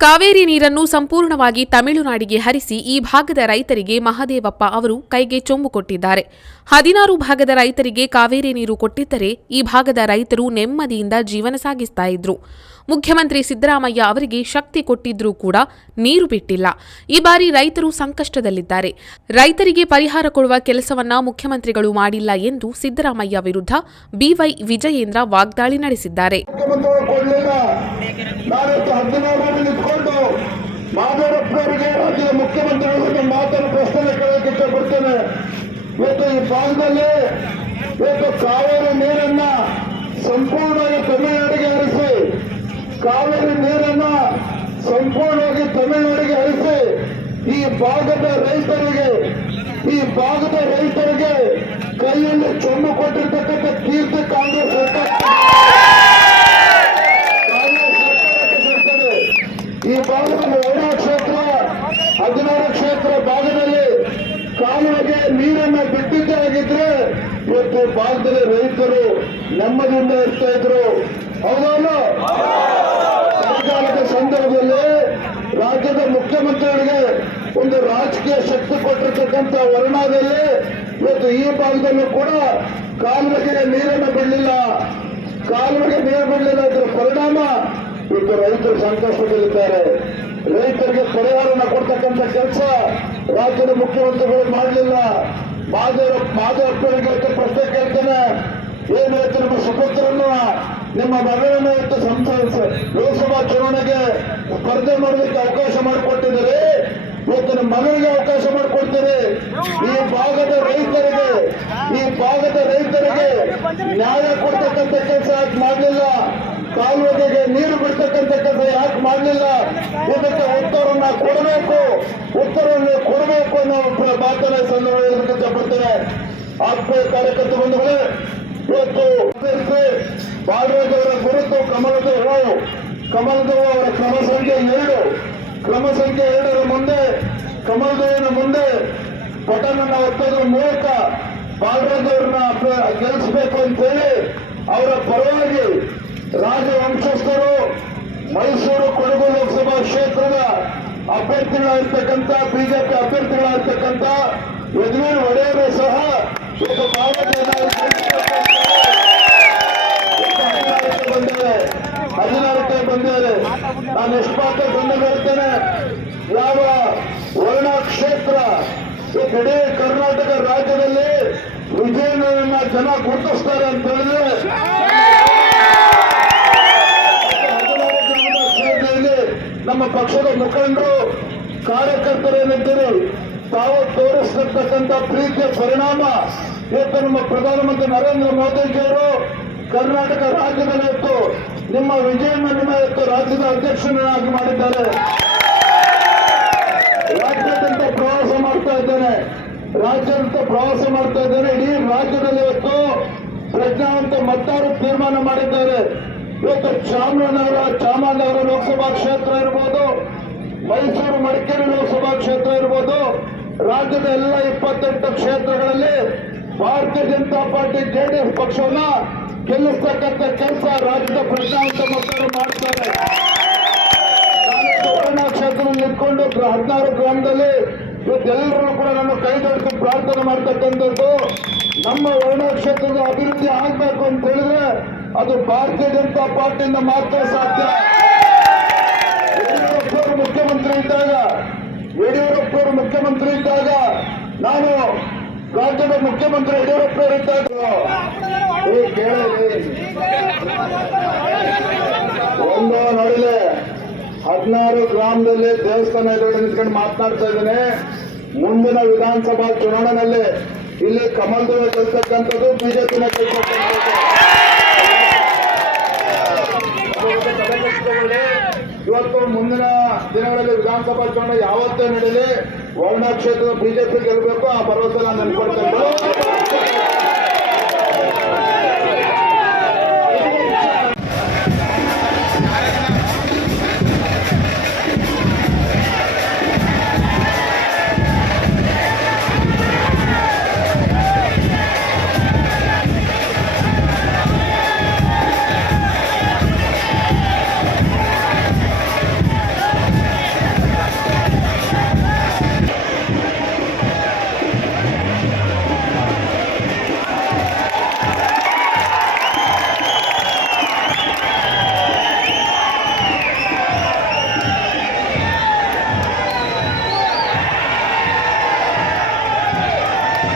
ಕಾವೇರಿ ನೀರನ್ನು ಸಂಪೂರ್ಣವಾಗಿ ತಮಿಳುನಾಡಿಗೆ ಹರಿಸಿ ಈ ಭಾಗದ ರೈತರಿಗೆ ಮಹದೇವಪ್ಪ ಅವರು ಕೈಗೆ ಚೊಂಬು ಕೊಟ್ಟಿದ್ದಾರೆ. ಹದಿನಾರು ಭಾಗದ ರೈತರಿಗೆ ಕಾವೇರಿ ನೀರು ಕೊಟ್ಟಿದ್ದರೆ ಈ ಭಾಗದ ರೈತರು ನೆಮ್ಮದಿಯಿಂದ ಜೀವನ ಸಾಗಿಸ್ತಾ ಇದ್ರು. ಮುಖ್ಯಮಂತ್ರಿ ಸಿದ್ದರಾಮಯ್ಯ ಅವರಿಗೆ ಶಕ್ತಿ ಕೊಟ್ಟಿದ್ರೂ ಕೂಡ ನೀರು ಬಿಟ್ಟಿಲ್ಲ. ಈ ಬಾರಿ ರೈತರು ಸಂಕಷ್ಟದಲ್ಲಿದ್ದಾರೆ. ರೈತರಿಗೆ ಪರಿಹಾರ ಕೊಡುವ ಕೆಲಸವನ್ನ ಮುಖ್ಯಮಂತ್ರಿಗಳು ಮಾಡಿಲ್ಲ ಎಂದು ಸಿದ್ದರಾಮಯ್ಯ ವಿರುದ್ಧ ಬಿವೈ ವಿಜಯೇಂದ್ರ ವಾಗ್ದಾಳಿ ನಡೆಸಿದ್ದಾರೆ ಮುಖ್ಯಮಂತ್ರಿಗಳು ಕೊಡಲಿಲ್ಲ ನಾನಿವತ್ತು ಹದಿನಾರರಲ್ಲಿ ನಿಂತ್ಕೊಂಡು ಮಾಧವರಪ್ಪನವರಿಗೆ ರಾಜ್ಯದ ಮುಖ್ಯಮಂತ್ರಿಗಳ ಮಾತನ್ನು ಪ್ರಶ್ನೆ ಕೇಳಕ್ಕೆ ಇಷ್ಟಪಡ್ತೇನೆ ಇವತ್ತು ಈ ಭಾಗದಲ್ಲಿ ಇವತ್ತು ಕಾವೇರಿ ನೀರನ್ನ ಸಂಪೂರ್ಣವಾಗಿ ತಮಿಳುನಾಡಿಗೆ ಹರಿಸಿ, ಕಾವೇರಿ ನೀರನ್ನ ಸಂಪೂರ್ಣವಾಗಿ ತಮಿಳುನಾಡಿಗೆ ಹರಿಸಿ, ಈ ಭಾಗದ ರೈತರಿಗೆ, ಈ ಭಾಗದ ರೈತರಿಗೆ ಕೈಯಲ್ಲಿ ಚೊಂಬು ಕೊಟ್ಟಿರ್ತಕ್ಕಂಥ ಕೀರ್ತಿ ಕಾಂಗ್ರೆಸ್ ಸರ್ಕಾರ. ಈ ಭಾಗದಲ್ಲಿ ಓಡಾ ಕ್ಷೇತ್ರ, ಹದಿನಾರು ಕ್ಷೇತ್ರ ಭಾಗದಲ್ಲಿ ಕಾನೂನು ಆಗಿದ್ರೆ ಇವತ್ತು ಭಾರತದ ರೈತರು ನೆಮ್ಮದಿಯಿಂದ ಇರ್ತಾ ಇದ್ರು. ಹೌದಲ್ಲ ಸರ್ಕಾರದ ಸಂದರ್ಭದಲ್ಲಿ ರಾಜ್ಯದ ಮುಖ್ಯಮಂತ್ರಿಗಳಿಗೆ ಒಂದು ರಾಜಕೀಯ ಶಕ್ತಿ ಕೊಟ್ಟಿರ್ತಕ್ಕಂಥ ವರ್ಣದಲ್ಲಿ ಇವತ್ತು ಈ ಭಾಗದಲ್ಲೂ ಕೂಡ ಕಾಲುವೆಗೆ ನೀರನ್ನು ಬಿಡಲಿಲ್ಲ. ಕಾಲುವೆಗೆ ನೀರು ಬಿಡಲಿಲ್ಲ ಅದರ ಪರಿಣಾಮ ಇವತ್ತು ರೈತರು ಸಂಕಷ್ಟದಲ್ಲಿದ್ದಾರೆ. ರೈತರಿಗೆ ಪರಿಹಾರನ ಕೊಡ್ತಕ್ಕಂಥ ಕೆಲಸ ರಾಜ್ಯದ ಮುಖ್ಯಮಂತ್ರಿಗಳು ಮಾಡಲಿಲ್ಲ. ಮಾಧವಪ್ಪನಿಗೆ ಇವತ್ತು ಪ್ರಶ್ನೆ ಕೇಳ್ತೇನೆ. ಏನ್ ಹೇಳ್ತಾರೆ ನಿಮ್ಮ ನಿಮ್ಮ ಮಗಳನ್ನ ಇವತ್ತು ಸಂಸದ ಲೋಕಸಭಾ ಚುನಾವಣೆಗೆ ಸ್ಪರ್ಧೆ ಮಾಡಲಿಕ್ಕೆ ಅವಕಾಶ ಮಾಡಿಕೊಟ್ಟಿದ್ದಾರೆ. ಇವತ್ತು ನಿಮ್ಮ ಮಗನಿಗೆ ಅವಕಾಶ ಮಾಡಿಕೊಡ್ತೀರಿ. ಈ ಭಾಗದ ರೈತರಿಗೆ, ಈ ಭಾಗದ ರೈತರಿಗೆ ನ್ಯಾಯ ಕೊಡ್ತಕ್ಕಂಥ ಕೆಲಸ ಯಾಕೆ ಮಾಡಲಿಲ್ಲ? ಕಾಲುವೆಗೆ ನೀರು ಬಿಡ್ತಕ್ಕಂಥ ಕೆಲಸ ಯಾಕೆ ಮಾಡಲಿಲ್ಲ? ಇದಕ್ಕೆ ಉತ್ತರವನ್ನ ಕೊಡಬೇಕು. ಉತ್ತರವನ್ನು ಮಾತನ್ನ ಈ ಸಂದರ್ಭದಲ್ಲಿ ಇಷ್ಟಪಡ್ತೇನೆ ಆತ್ಮೀಯ ಕಾರ್ಯಕರ್ತ ಬಂಧುಗಳೇ, ಇವತ್ತು ಬಾಲರಾಜ್ ಗುರುತು ಕಮಲದ ಹೂವು. ಕಮಲದ ಹೂವು ಅವರ ಕ್ರಮ ಸಂಖ್ಯೆ ಎರಡು. ಕ್ರಮ ಸಂಖ್ಯೆ ಎರಡರ ಮುಂದೆ ಕಮಲದೇವನ ಮುಂದೆ ಬಟನ್ ಒತ್ತೋದ್ರ ಮೂಲಕ ಬಾಲರಾಜ್ ಅವ್ರನ್ನ ಗೆಲ್ಲಿಸಬೇಕು ಅಂತೇಳಿ ಅವರ ಪರವಾಗಿ ರಾಜವಂಶಸ್ಥರು ಮೈಸೂರು ಕೊಡಗು ಲೋಕಸಭಾ ಕ್ಷೇತ್ರದ ಅಭ್ಯರ್ಥಿಗಳಾಗಿರ್ತಕ್ಕಂಥ, ಬಿಜೆಪಿ ಅಭ್ಯರ್ಥಿಗಳಾಗಿರ್ತಕ್ಕಂಥ ಯದುವೀರ್ ಒಡೆಯರು ಸಹ ಇವತ್ತು ಬಾಲರಾಜ್ ಬಂದಿದೆ ಹದಿನಾರಕ್ಕೆ ಬಂದಿದ್ದಾರೆ. ನಾನು ಎಷ್ಟು ಪಾತ್ರ ಬಂದು ಹೇಳ್ತೇನೆ, ಯಾವ ವರ್ಣ ಕ್ಷೇತ್ರ ಇಡೀ ಕರ್ನಾಟಕ ರಾಜ್ಯದಲ್ಲಿ ವಿಜಯನಗರನ್ನ ಜನ ಗುರುತಿಸ್ತಾರೆ ಅಂತ ಹೇಳಿದ್ರೆ ನಮ್ಮ ಪಕ್ಷದ ಮುಖಂಡರು ಕಾರ್ಯಕರ್ತರೇನಿದ್ದರು ತಾವು ತೋರಿಸ್ತಕ್ಕಂಥ ಪ್ರೀತಿಯ ಪರಿಣಾಮ ಇವತ್ತು ನಮ್ಮ ಪ್ರಧಾನಮಂತ್ರಿ ನರೇಂದ್ರ ಮೋದಿಜಿಯವರು ಕರ್ನಾಟಕ ರಾಜ್ಯದಲ್ಲಿ ಇವತ್ತು ನಿಮ್ಮ ವಿಜಯನನ್ನ ಇವತ್ತು ರಾಜ್ಯದ ಅಧ್ಯಕ್ಷನಾಗಿ ಮಾಡಿದ್ದಾರೆ. ರಾಜ್ಯಾದ್ಯಂತ ಪ್ರವಾಸ ಮಾಡ್ತಾ ಇದ್ದೇನೆ. ರಾಜ್ಯಾದ್ಯಂತ ಪ್ರವಾಸ ಮಾಡ್ತಾ ಇದ್ದೇನೆ. ಇಡೀ ರಾಜ್ಯದಲ್ಲಿ ಇವತ್ತು ಪ್ರಜ್ಞಾವಂತ ಮತ್ತಾರು ತೀರ್ಮಾನ ಮಾಡಿದ್ದಾರೆ. ಇವತ್ತು ಚಾಮರಾಜನಗರ ಚಾಮರಾಜನಗರ ಲೋಕಸಭಾ ಕ್ಷೇತ್ರ ಇರ್ಬೋದು, ಮೈಸೂರು ಮಡಿಕೇರಿ ಲೋಕಸಭಾ ಕ್ಷೇತ್ರ ಇರ್ಬೋದು, ರಾಜ್ಯದ ಎಲ್ಲ ಇಪ್ಪತ್ತೆಂಟು ಕ್ಷೇತ್ರಗಳಲ್ಲಿ ಭಾರತೀಯ ಜನತಾ ಪಾರ್ಟಿ ಜೆಡಿಎಸ್ ಪಕ್ಷವನ್ನ ಗೆಲ್ಲಿಸ್ತಕ್ಕಂಥ ಕೆಲಸ ರಾಜ್ಯದ ಪ್ರಜ್ಞಾವಂತ ಮಕ್ಕಳು ಮಾಡ್ತಾರೆ. ಕ್ಷೇತ್ರದಲ್ಲಿ ನಿಂತ್ಕೊಂಡು ಹದಿನಾರು ಗ್ರಾಮದಲ್ಲಿ ಇವತ್ತೆಲ್ಲರೂ ಕೂಡ ನಾನು ಕೈ ಜೋಡಿಸಿ ಪ್ರಾರ್ಥನೆ ಮಾಡ್ತಕ್ಕಂಥದ್ದು. ನಮ್ಮ ವರ್ಣ ಕ್ಷೇತ್ರದ ಅಭಿವೃದ್ಧಿ ಆಗಬೇಕು ಅಂತ ಹೇಳಿದ್ರೆ ಅದು ಭಾರತೀಯ ಜನತಾ ಪಾರ್ಟಿಯಿಂದ ಮಾತ್ರ ಸಾಧ್ಯ. ಯಡಿಯೂರಪ್ಪರು ಮುಖ್ಯಮಂತ್ರಿ ಇದ್ದಾಗ ಯಡಿಯೂರಪ್ಪರು ಮುಖ್ಯಮಂತ್ರಿ ಇದ್ದಾಗ ನಾನು ರಾಜ್ಯದ ಮುಖ್ಯಮಂತ್ರಿ ಯಡಿಯೂರಪ್ಪರು ಇದ್ದಾಗ ಒಂದು ನೋಡಿಲೆ ಹದಿನಾರು ಗ್ರಾಮದಲ್ಲಿ ದೇವಸ್ಥಾನ ಎದುರುಗಡೆ ನಿಂತ್ಕೊಂಡು ಮಾತನಾಡ್ತಾ ಇದ್ದೇನೆ. ಮುಂದಿನ ವಿಧಾನಸಭಾ ಚುನಾವಣೆಯಲ್ಲಿ ಇಲ್ಲಿ ಕಮಲ್ದೇವ ಕಲ್ತಕ್ಕಂಥದ್ದು ಬಿಜೆಪಿನ ಗೆಲ್ತಕ್ಕಂಥದ್ದು ಇವತ್ತು ಮುಂದಿನ ದಿನಗಳಲ್ಲಿ ವಿಧಾನಸಭಾ ಚುನಾವಣೆ ಯಾವತ್ತೇ ನಡೆಯಲಿ ವರ್ಣ ಕ್ಷೇತ್ರದ ಬಿಜೆಪಿ ಗೆಲ್ಲಬೇಕು, ಆ ಭರವಸೆ ನಾನು ನೆನ್ಕೊಳ್ತಾ ಇದ್ದೀನಿ